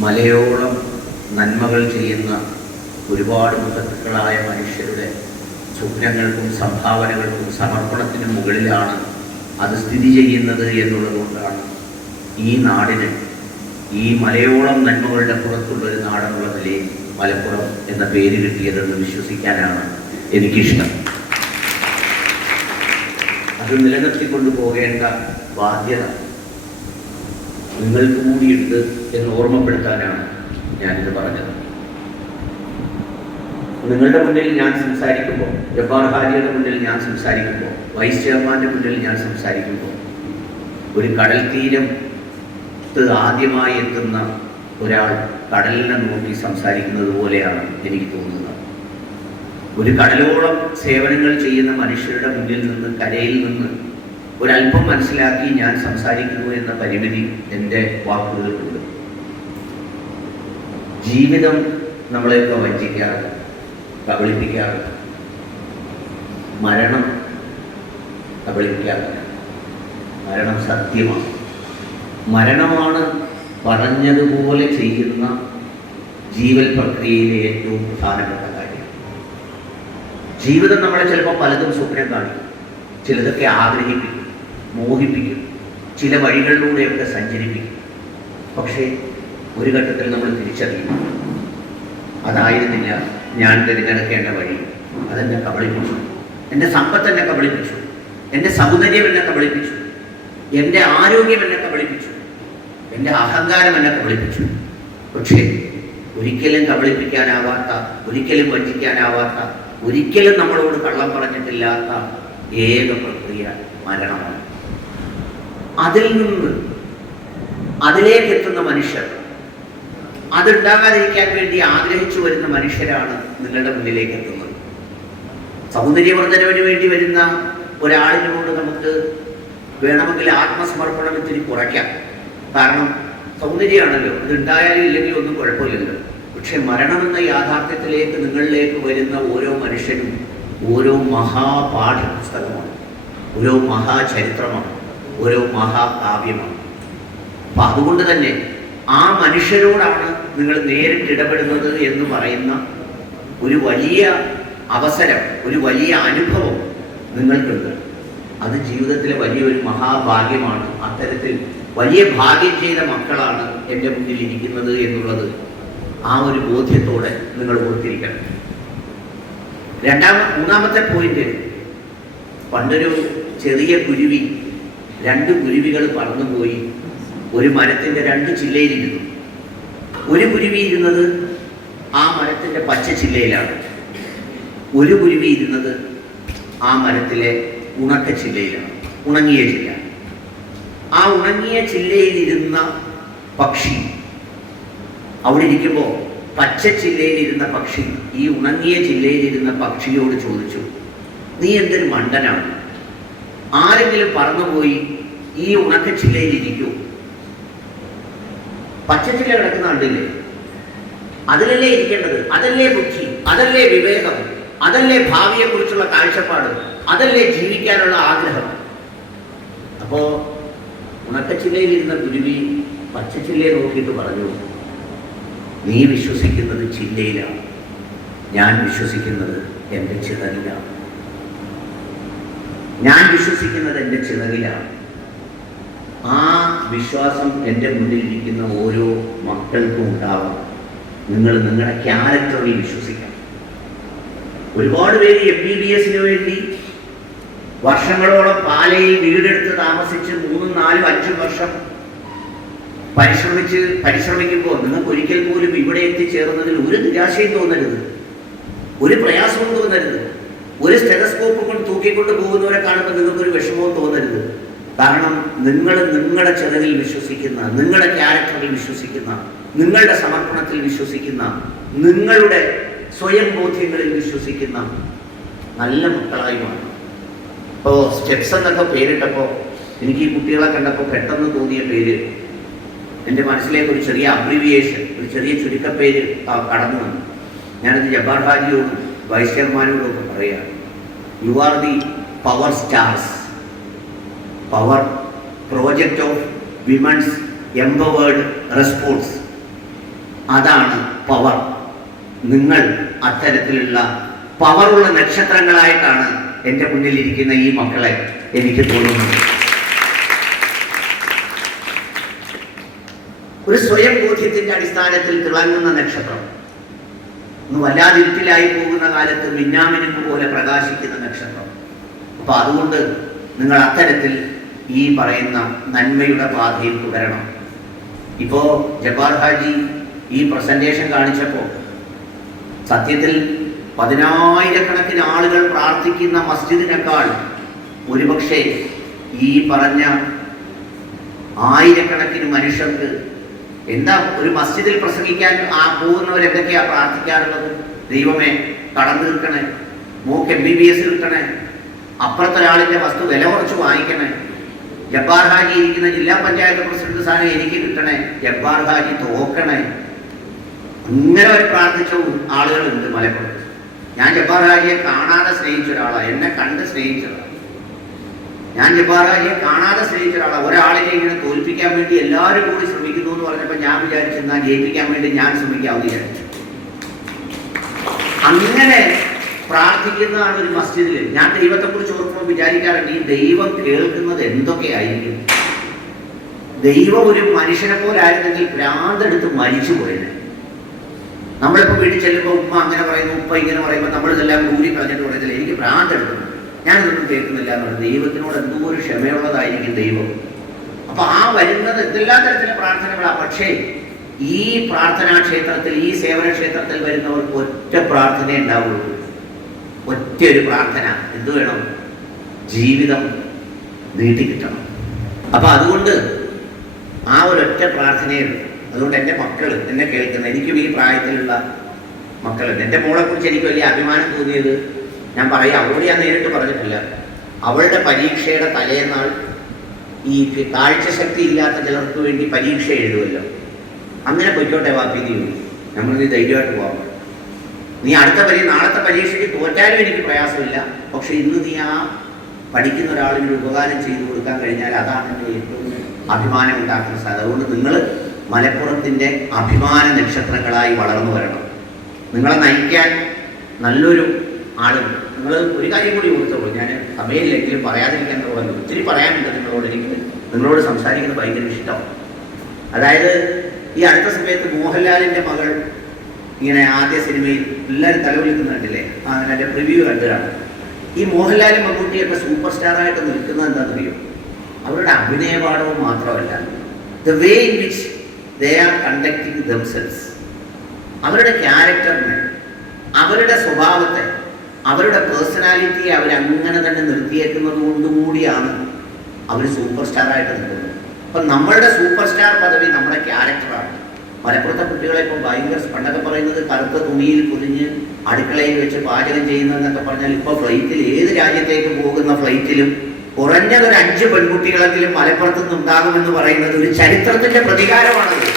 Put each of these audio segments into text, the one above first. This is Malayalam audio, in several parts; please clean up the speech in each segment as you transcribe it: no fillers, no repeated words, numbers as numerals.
മലയോളം നന്മകൾ ചെയ്യുന്ന ഒരുപാട് മഹത്തുക്കളായ മനുഷ്യരുടെ സ്വപ്നങ്ങൾക്കും സംഭാവനകൾക്കും സമർപ്പണത്തിനും മുകളിലാണ് അത് സ്ഥിതി ചെയ്യുന്നത് എന്നുള്ളതുകൊണ്ടാണ് ഈ നാടിന് ഈ മലയോളം നന്മകളുടെ പുറത്തുള്ളൊരു നാടെന്നുള്ള നിലയിൽ മലപ്പുറം എന്ന പേര് കിട്ടിയതെന്ന് വിശ്വസിക്കാനാണ് എനിക്കിഷ്ടം. അത് നിലനിർത്തിക്കൊണ്ടു പോകേണ്ട ബാധ്യത നിങ്ങൾക്ക് കൂടിയുണ്ട് എന്ന് ഓർമ്മപ്പെടുത്താനാണ് ഞാനിത് പറഞ്ഞത്. നിങ്ങളുടെ മുന്നിൽ ഞാൻ സംസാരിക്കുമ്പോൾ, ജബ്ബാർ ഹാജിയുടെ മുന്നിൽ ഞാൻ സംസാരിക്കുമ്പോൾ, വൈസ് ചെയർമാൻ്റെ മുന്നിൽ ഞാൻ സംസാരിക്കുമ്പോൾ, ഒരു കടൽ തീരത്ത് ആദ്യമായി എത്തുന്ന ഒരാൾ കടലിനെ നോക്കി സംസാരിക്കുന്നത് പോലെയാണ് എനിക്ക് തോന്നുന്നത്. ഒരു കടലോളം സേവനങ്ങൾ ചെയ്യുന്ന മനുഷ്യരുടെ മുന്നിൽ നിന്ന്, കരയിൽ നിന്ന് ഒരല്പം മനസ്സിലാക്കി ഞാൻ സംസാരിക്കുന്നു എന്ന പരിമിതി എൻ്റെ വാക്കുകൾക്കുണ്ട്. ജീവിതം നമ്മളെയൊക്കെ വഞ്ചിക്കാറ്, കബളിപ്പിക്കാറ്, മരണം കബളിപ്പിക്കാറില്ല. മരണം സത്യമാണ്. മരണമാണ് പറഞ്ഞതുപോലെ ചെയ്യുന്ന ജീവൽ പ്രക്രിയയിലെ ഏറ്റവും പ്രധാനപ്പെട്ട കാര്യം. ജീവിതം നമ്മളെ ചിലപ്പോൾ പലതും സ്വപ്നം കാണിക്കും, ചിലതൊക്കെ ആഗ്രഹിപ്പിക്കും, മോഹിപ്പിക്കും, ചില വഴികളിലൂടെയൊക്കെ സഞ്ചരിപ്പിക്കും. പക്ഷേ ഒരു ഘട്ടത്തിൽ നമ്മൾ തിരിച്ചറിയും, അതായിരുന്നില്ല ഞാൻ തിരഞ്ഞെടുക്കേണ്ട വഴി. അതെന്നെ കബളിപ്പിച്ചു, എൻ്റെ സമ്പത്ത് എന്നെ കബളിപ്പിച്ചു, എൻ്റെ സൗന്ദര്യം എന്നെ കബളിപ്പിച്ചു, എൻ്റെ ആരോഗ്യം എന്നെ കബളിപ്പിച്ചു, എൻ്റെ അഹങ്കാരം എന്നെ കബളിപ്പിച്ചു. പക്ഷേ ഒരിക്കലും കബളിപ്പിക്കാനാവാത്ത, ഒരിക്കലും വഞ്ചിക്കാനാവാത്ത, ഒരിക്കലും നമ്മളോട് കള്ളം പറഞ്ഞിട്ടില്ലാത്ത ഏക പ്രക്രിയ മരണമാണ്. അതിൽ നിന്ന് അതിലേക്ക് എത്തുന്ന മനുഷ്യർ, അതുണ്ടാകാതിരിക്കാൻ വേണ്ടി ആഗ്രഹിച്ചു വരുന്ന മനുഷ്യരാണ് നിങ്ങളുടെ മുന്നിലേക്ക് എത്തുന്നത്. സൗന്ദര്യവർദ്ധനവിന് വേണ്ടി വരുന്ന ഒരാളിനോട് നമുക്ക് വേണമെങ്കിൽ ആത്മസമർപ്പണം ഇത്തിരി കുറയ്ക്കാം. കാരണം സൗന്ദര്യമാണല്ലോ, അതുണ്ടായാലും ഇല്ലെങ്കിൽ ഒന്നും കുഴപ്പമില്ലല്ലോ. പക്ഷെ മരണമെന്ന യാഥാർത്ഥ്യത്തിലേക്ക് നിങ്ങളിലേക്ക് വരുന്ന ഓരോ മനുഷ്യനും ഓരോ മഹാപാഠപുസ്തകമാണ്, ഓരോ മഹാചരിത്രമാണ്, ഓരോ മഹാകാവ്യമാണ്. അപ്പം അതുകൊണ്ട് തന്നെ ആ മനുഷ്യരോടാണ് നിങ്ങൾ നേരിട്ട് ഇടപെടുന്നത് എന്ന് പറയുന്ന ഒരു വലിയ അവസരം, ഒരു വലിയ അനുഭവം നിങ്ങൾക്കുണ്ട്. അത് ജീവിതത്തിലെ വലിയൊരു മഹാഭാഗ്യമാണ്. അത്തരത്തിൽ വലിയ ഭാഗ്യം ചെയ്ത മക്കളാണ് എൻ്റെ മുന്നിൽ ഇരിക്കുന്നത് എന്നുള്ളത് ആ ഒരു ബോധ്യത്തോടെ നിങ്ങൾ ഓർത്തിരിക്കണം. മൂന്നാമത്തെ പോയിന്റ്, പണ്ടൊരു ചെറിയ കുരുവി, 2 കുരുവികൾ പറന്നുപോയി ഒരു മരത്തിൻ്റെ 2 ചില്ലയിലിരുന്നു. ഒരു കുരുവി ഇരുന്നത് ആ മരത്തിൻ്റെ പച്ച ചില്ലയിലാണ്, ഒരു കുരുവി ഇരുന്നത് ആ മരത്തിലെ ഉണക്ക ചില്ലയിലാണ്, ഉണങ്ങിയ ചില്ല. ആ ഉണങ്ങിയ ചില്ലയിലിരുന്ന പക്ഷി അവിടെ ഇരിക്കുമ്പോൾ പച്ച ചില്ലയിലിരുന്ന പക്ഷി ഈ ഉണങ്ങിയ ചില്ലയിലിരുന്ന പക്ഷിയോട് ചോദിച്ചു, നീ എന്തൊരു മണ്ടനാണ്, ആരെങ്കിലും പറന്നുപോയി ഈ ഉണക്ക ചില്ലയിലിരിക്കൂ? പച്ചച്ചില്ല കിടക്കുന്ന കണ്ടില്ലേ? അതിലല്ലേ ഇരിക്കേണ്ടത്? അതല്ലേ ബുദ്ധി, അതല്ലേ വിവേകം, അതല്ലേ ഭാവിയെക്കുറിച്ചുള്ള കാഴ്ചപ്പാട്, അതല്ലേ ജീവിക്കാനുള്ള ആഗ്രഹം. അപ്പോ ഉണക്കച്ചില്ലയിലിരുന്ന കുരുവി പച്ചച്ചില്ലയെ നോക്കിയിട്ട് പറഞ്ഞു, നീ വിശ്വസിക്കുന്നത് ചില്ലയിലാണ്, ഞാൻ വിശ്വസിക്കുന്നത് എൻ്റെ ചിറകിലാണ്. ഞാൻ വിശ്വസിക്കുന്നത് എൻ്റെ ചിറകിലാണ്. ആ വിശ്വാസം എൻ്റെ മുന്നിലിരിക്കുന്ന ഓരോ മക്കൾക്കും ഉണ്ടാവണം. നിങ്ങൾ നിങ്ങളുടെ ക്യാരക്ടറിൽ വിശ്വസിക്കണം. ഒരുപാട് പേര് MBBS വേണ്ടി വർഷങ്ങളോളം പാലയിൽ വീടെടുത്ത് താമസിച്ച് 3, 4, 5 വർഷം പരിശ്രമിക്കുമ്പോൾ നിങ്ങൾക്ക് ഒരിക്കൽ പോലും ഇവിടെ എത്തിച്ചേർന്നതിൽ ഒരു നിരാശയും തോന്നരുത്, ഒരു പ്രയാസവും തോന്നരുത്. ഒരു സ്റ്റെതസ്കോപ്പ് കൊണ്ട് തൂക്കിക്കൊണ്ട് പോകുന്നവരെ കാണുമ്പോൾ നിങ്ങൾക്കൊരു വിഷമവും തോന്നരുത്. കാരണം നിങ്ങൾ നിങ്ങളുടെ ചിറകിൽ വിശ്വസിക്കുന്ന, നിങ്ങളുടെ ക്യാരക്ടറിൽ വിശ്വസിക്കുന്ന, നിങ്ങളുടെ സമർപ്പണത്തിൽ വിശ്വസിക്കുന്ന, നിങ്ങളുടെ സ്വയം ബോധ്യങ്ങളിൽ വിശ്വസിക്കുന്ന നല്ല മക്കളായി മാറും. ഇപ്പോൾ സ്റ്റെപ്സ് എന്നൊക്കെ പേരിട്ടപ്പോൾ എനിക്ക് ഈ കുട്ടികളെ കണ്ടപ്പോൾ പെട്ടെന്ന് തോന്നിയ പേര്, എൻ്റെ മനസ്സിലേക്ക് ഒരു ചെറിയ അബ്രിവിയേഷൻ, ഒരു ചെറിയ ചുരുക്കപ്പേര് കടന്നു വന്നു. ഞാനത് ജബ്ബാർ ഹാജിയോടും വൈസ് ചെയർമാനോടും ഒക്കെ പറയുക, you are the power stars, power project of women's empowered response. അതാണ് പവർ. നിങ്ങൾ അത്തരത്തിലുള്ള പവറുള്ള നക്ഷത്രങ്ങളായിട്ടാണ് എൻ്റെ മുന്നിലിരിക്കുന്ന ഈ മക്കളെ എനിക്ക് തോന്നുന്നത്. ഒരു സ്വയം ബോധ്യത്തിന്റെ അടിസ്ഥാനത്തിൽ തിളങ്ങുന്ന നക്ഷത്രം, ഒന്ന് വല്ലാതെ ഇരുട്ടിലായി പോകുന്ന കാലത്ത് മിന്നാമിനുമ്പ് പോലെ പ്രകാശിക്കുന്ന നക്ഷത്രം. അപ്പൊ അതുകൊണ്ട് നിങ്ങൾ അത്തരത്തിൽ ഈ പറയുന്ന നന്മയുടെ പാതയിൽ തുടരണം. ഇപ്പോ ജബ്ബാർ ഹാജി ഈ പ്രസന്റേഷൻ കാണിച്ചപ്പോൾ സത്യത്തിൽ 10,000-കണക്കിന് ആളുകൾ പ്രാർത്ഥിക്കുന്ന മസ്ജിദിനേക്കാൾ ഒരുപക്ഷെ ഈ പറഞ്ഞ 1000-കണക്കിന് മനുഷ്യർക്ക് എന്താ ഒരു മസ്ജിദിൽ പ്രസംഗിക്കാൻ പോകുന്നവരെന്തൊക്കെയാ പ്രാർത്ഥിക്കാറുള്ളത്? ദൈവമേ കടം തീർക്കണേ, മോക്ക് MBBS കിട്ടണേ, അപ്പുറത്തൊരാളിന്റെ വസ്തു വില കുറച്ച് വാങ്ങിക്കണേ, ജബ്ബാർ ഹാജി ഇരിക്കുന്ന ജില്ലാ പഞ്ചായത്ത് പ്രസിഡന്റ് സ്ഥാനം എനിക്ക് കിട്ടണേ, ജബ്ബാർ ഹാജി തോക്കണേ. ഇങ്ങനെ ഒരു പ്രാർത്ഥിച്ച ആളുകളുണ്ട് മലപ്പുറത്ത്. ഞാൻ ജബ്ബാർ ഹാജിയെ കാണാതെ സ്നേഹിച്ച ഒരാളാണ്, എന്നെ കണ്ട് സ്നേഹിച്ച ഒരാളാണ്. ഞാൻ ജബ്ബാർ ഹാജിയെ കാണാതെ സ്നേഹിച്ച ഒരാളാണ്. ഒരാളിനെ ഇങ്ങനെ തോൽപ്പിക്കാൻ വേണ്ടി എല്ലാവരും കൂടി ശ്രമിക്കുന്നു എന്ന് പറഞ്ഞപ്പോൾ ഞാൻ വിചാരിച്ചെന്നാൽ ജയിപ്പിക്കാൻ വേണ്ടി ഞാൻ ശ്രമിക്കാമെന്ന് വിചാരിച്ചു. അങ്ങനെ പ്രാർത്ഥിക്കുന്നതാണ് ഒരു മസ്ജിദിൽ. ഞാൻ ദൈവത്തെക്കുറിച്ച് ഓർക്കുമ്പോൾ വിചാരിക്കാറുണ്ട്, ഈ ദൈവം കേൾക്കുന്നത് എന്തൊക്കെയായിരിക്കും. ദൈവം ഒരു മനുഷ്യനെ പോലെ ആയിരുന്നെങ്കിൽ ഭ്രാന്തെടുത്ത് മരിച്ചു പോയത്. നമ്മളിപ്പോൾ വീട്ടിൽ ചെല്ലുമ്പോൾ ഉമ്മ അങ്ങനെ പറയുന്നു, ഉപ്പ ഇങ്ങനെ പറയുമ്പോൾ നമ്മളിതെല്ലാം കൂടി പറഞ്ഞിട്ട് പറയത്തില്ല എനിക്ക് ഭ്രാന്തെടുക്കുന്നു, ഞാനിതൊന്നും കേൾക്കുന്നില്ല എന്ന് പറയും. ദൈവത്തിനോട് എന്തോ ഒരു ക്ഷമയുള്ളതായിരിക്കും ദൈവം. അപ്പൊ ആ വരുന്നത് എന്തെല്ലാ തരത്തിലെ പ്രാർത്ഥനകളാണ്. പക്ഷേ ഈ പ്രാർത്ഥനാ ക്ഷേത്രത്തിൽ, ഈ സേവന ക്ഷേത്രത്തിൽ വരുന്നവർക്ക് ഒറ്റ പ്രാർത്ഥനയേ ഉണ്ടാവുള്ളൂ. ഒറ്റ ഒരു പ്രാർത്ഥന. എന്ത് വേണം? ജീവിതം നീട്ടിക്കിട്ടണം. അപ്പൊ അതുകൊണ്ട് ആ ഒരൊറ്റ പ്രാർത്ഥനയുള്ളൂ. അതുകൊണ്ട് എൻ്റെ മക്കൾ എന്നെ കേൾക്കുന്ന, എനിക്കും ഈ പ്രായത്തിലുള്ള മക്കളുണ്ട്. എൻ്റെ മോളെ കുറിച്ച് എനിക്ക് വലിയ അഭിമാനം തോന്നിയത് ഞാൻ പറയാം, അവളോട് ഞാൻ നേരിട്ട് പറഞ്ഞിട്ടില്ല. അവളുടെ പരീക്ഷയുടെ തലേന്നാൾ ഈ കാഴ്ചശക്തി ഇല്ലാത്ത ചിലർക്ക് വേണ്ടി പരീക്ഷ എഴുതുമല്ലോ, അങ്ങനെ പൊയ്ക്കോട്ടെ വാപ്പി നീ, നമ്മൾ നീ ധൈര്യമായിട്ട് പോകാം, നീ നാളത്തെ പരീക്ഷയ്ക്ക് തോറ്റാലും എനിക്ക് പ്രയാസമില്ല, പക്ഷെ ഇന്ന് നീ ആ പഠിക്കുന്ന ഒരാളിന് ഉപകാരം ചെയ്തു കൊടുക്കാൻ കഴിഞ്ഞാൽ അതാണ് എൻ്റെ ഏറ്റവും അഭിമാനം ഉണ്ടാക്കുന്ന സാധനം. അതുകൊണ്ട് നിങ്ങൾ മലപ്പുറത്തിൻ്റെ അഭിമാന നക്ഷത്രങ്ങളായി വളർന്നു വരണം. നിങ്ങളെ നയിക്കാൻ നല്ലൊരു ആളും. നിങ്ങൾ ഒരു കാര്യം കൂടി ഓർത്തോളൂ, ഞാൻ സമയമില്ലെങ്കിലും പറയാതിരിക്കാൻ തോന്നുന്നു, ഒത്തിരി പറയാനുണ്ട് നിങ്ങളോട്. എനിക്ക് നിങ്ങളോട് സംസാരിക്കുന്നത് ഭയങ്കര ഇഷ്ടമാണ്. അതായത് ഈ അടുത്ത സമയത്ത് മോഹൻലാലിൻ്റെ മകൾ ഇങ്ങനെ ആദ്യ സിനിമയിൽ എല്ലാവരും തലവിളിക്കുന്നുണ്ടല്ലേ, അങ്ങനെ എൻ്റെ പ്രിവ്യൂ കണ്ടതാണ്. ഈ മോഹൻലാലും മമ്മൂട്ടിയൊക്കെ സൂപ്പർ സ്റ്റാറായിട്ട് നിൽക്കുന്നത് എന്താണെന്നറിയോ? അവരുടെ അഭിനയപാഠവും മാത്രമല്ല, the way in which they are conducting themselves. അവരുടെ ക്യാരക്ടറിനെ, അവരുടെ സ്വഭാവത്തെ, അവരുടെ പേഴ്സണാലിറ്റിയെ അവരങ്ങനെ തന്നെ നിർത്തിയേക്കുന്നത് കൊണ്ടുകൂടിയാണ് അവർ സൂപ്പർ സ്റ്റാറായിട്ട് നിൽക്കുന്നത്. അപ്പം നമ്മളുടെ സൂപ്പർ സ്റ്റാർ പദവി നമ്മുടെ ക്യാരക്ടറാണ്. മലപ്പുറത്തെ കുട്ടികളെ ഇപ്പോൾ ഭയങ്കര പണ്ടൊക്കെ പറയുന്നത് കറുത്ത തുണിയിൽ പൊതിഞ്ഞ് അടുക്കളയിൽ വെച്ച് പാചകം ചെയ്യുന്നതെന്നൊക്കെ പറഞ്ഞാൽ ഇപ്പോൾ ഫ്ലൈറ്റിൽ, ഏത് രാജ്യത്തേക്ക് പോകുന്ന ഫ്ലൈറ്റിലും കുറഞ്ഞതൊരു 5 പെൺകുട്ടികളെങ്കിലും മലപ്പുറത്ത് നിന്നുണ്ടാകുമെന്ന് പറയുന്നത് ഒരു ചരിത്രത്തിന്റെ പ്രതികാരമാണത്.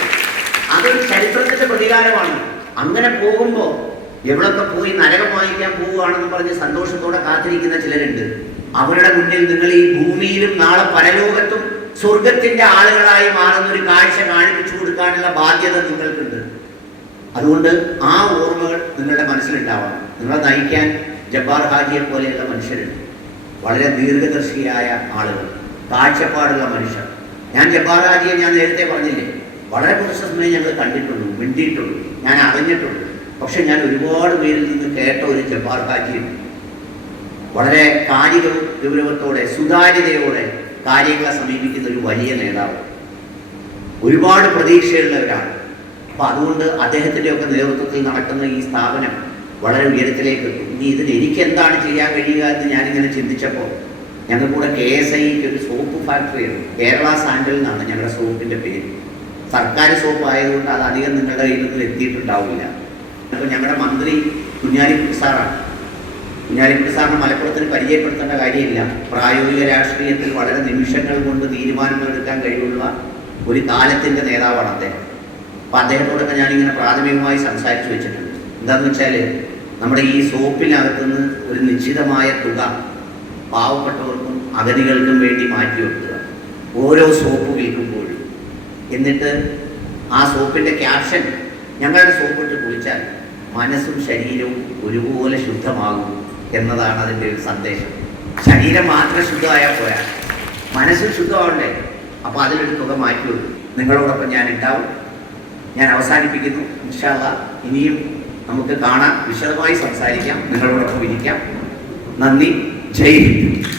അതൊരു ചരിത്രത്തിന്റെ പ്രതികാരമാണ്. അങ്ങനെ പോകുമ്പോൾ എവിടൊക്കെ പോയി നരകം വാങ്ങിക്കാൻ പോവുകയാണെന്ന് പറഞ്ഞ് സന്തോഷത്തോടെ കാത്തിരിക്കുന്ന ചിലരുണ്ട്. അവരുടെ മുന്നിൽ നിങ്ങൾ ഈ ഭൂമിയിലും നാളെ പരലോകത്തും സ്വർഗത്തിന്റെ ആളുകളായി മാറുന്ന ഒരു കാഴ്ച കാണിപ്പിച്ചു കൊടുക്കാനുള്ള ബാധ്യത നിങ്ങൾക്കുണ്ട്. അതുകൊണ്ട് ആ ഓർമ്മകൾ നിങ്ങളുടെ മനസ്സിലുണ്ടാവണം. നിങ്ങളെ നയിക്കാൻ ജബ്ബാർ ഹാജിയെ പോലെയുള്ള മനുഷ്യരുണ്ട്, വളരെ ദീർഘദർശിയായ ആളുകൾ, കാഴ്ചപ്പാടുള്ള മനുഷ്യർ. ഞാൻ ജബ്ബാർ ഹാജിയെ ഞാൻ നേരത്തെ പറഞ്ഞില്ലേ, വളരെ കുറച്ച് സമയം ഞങ്ങൾ കണ്ടിട്ടുള്ളൂ, മിണ്ടിയിട്ടുള്ളൂ, ഞാൻ അറിഞ്ഞിട്ടുള്ളൂ. പക്ഷെ ഞാൻ ഒരുപാട് പേരിൽ നിന്ന് കേട്ട ഒരു ജബ്ബാർ ഹാജിയുണ്ട്. വളരെ കാലിക ഗൗരവത്തോടെ, സുതാര്യതയോടെ കാര്യങ്ങളെ സമീപിക്കുന്ന ഒരു വലിയ നേതാവ്, ഒരുപാട് പ്രതീക്ഷയുള്ളവരാണ്. അപ്പം അതുകൊണ്ട് അദ്ദേഹത്തിൻ്റെയൊക്കെ നേതൃത്വത്തിൽ നടക്കുന്ന ഈ സ്ഥാപനം വളരെ ഉയരത്തിലേക്ക് എത്തും. ഇനി ഇതിന് എനിക്ക് എന്താണ് ചെയ്യാൻ കഴിയുക എന്ന് ഞാനിങ്ങനെ ചിന്തിച്ചപ്പോൾ, ഞങ്ങൾ കൂടെ KSIക്ക് ഒരു സോപ്പ് ഫാക്ടറിയാണ്, കേരള സാൻഡൽ എന്നാണ് ഞങ്ങളുടെ സോപ്പിൻ്റെ പേര്. സർക്കാർ സോപ്പ് ആയതുകൊണ്ട് അത് അധികം നിങ്ങളുടെ കയ്യിൽ നിന്ന് എത്തിയിട്ടുണ്ടാവില്ല. അപ്പോൾ ഞങ്ങളുടെ മന്ത്രി കുഞ്ഞാലിക്കുട്ടി സാറാണ്. കുഞ്ഞാലിക്കുട്ടി സാറിന് മലപ്പുറത്തിന് പരിചയപ്പെടുത്തേണ്ട കാര്യമില്ല. പ്രായോഗിക രാഷ്ട്രീയത്തിൽ വളരെ നിമിഷങ്ങൾ കൊണ്ട് തീരുമാനങ്ങൾ എടുക്കാൻ കഴിവുള്ള ഒരു കാലത്തിൻ്റെ നേതാവാണ് അദ്ദേഹം. അപ്പോൾ അദ്ദേഹത്തോടൊക്കെ ഞാനിങ്ങനെ പ്രാഥമികമായി സംസാരിച്ചു വെച്ചിട്ടുണ്ട്. എന്താണെന്ന് വെച്ചാൽ, നമ്മുടെ ഈ സോപ്പിനകത്തുനിന്ന് ഒരു നിശ്ചിതമായ തുക പാവപ്പെട്ടവർക്കും അഗതികൾക്കും വേണ്ടി മാറ്റി വെക്കുക ഓരോ സോപ്പ് വിൽക്കുമ്പോഴും. എന്നിട്ട് ആ സോപ്പിൻ്റെ ക്യാപ്ഷൻ ഞങ്ങളുടെ സോപ്പിട്ട് കുളിച്ചാൽ മനസ്സും ശരീരവും ഒരുപോലെ ശുദ്ധമാകും എന്നതാണ് അതിൻ്റെ ഒരു സന്ദേശം. ശരീരം മാത്രം ശുദ്ധമായാൽ പോരാ, മനസ്സും ശുദ്ധമാവണ്ടേ. അപ്പോൾ അതിലൊരു തുക മാറ്റിവെക്കും. നിങ്ങളോടൊപ്പം ഞാൻ ഉണ്ടാവും. ഞാൻ അവസാനിപ്പിക്കുന്നു. ഇൻഷാ അല്ലാഹ് ഇനിയും നമുക്ക് കാണാം, വിശദമായി സംസാരിക്കാം, നിങ്ങളോടൊപ്പം ഇരിക്കാം. നന്ദി. ജയ് ഹിന്ദ്.